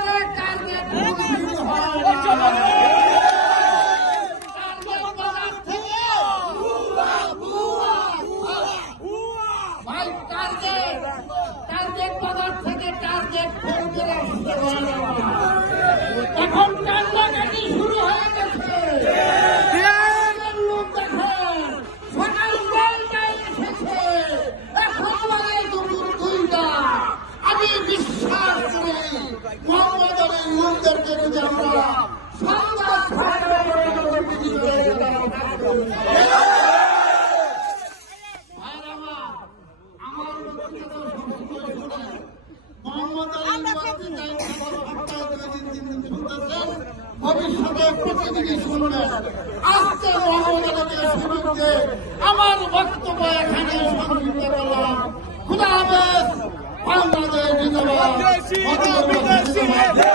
اوه کار دي ٿو ٿو জামাল শান্তি বাস শান্তি পরিক্রমা দিছিলে আমরা আমরা নতুন দশ সুন্দর মোহাম্মদ আলী বাচ্চা তাই জানো আপনারা দিন দিন শুনছেন ভবিষ্যতে প্রতিদিকে শুনবেন আজকে আমাদের সামনে আমার বক্তব্য এখানে সংকৃতা বললাম খোদা আপনাকে ধন্যবাদ অতঃপর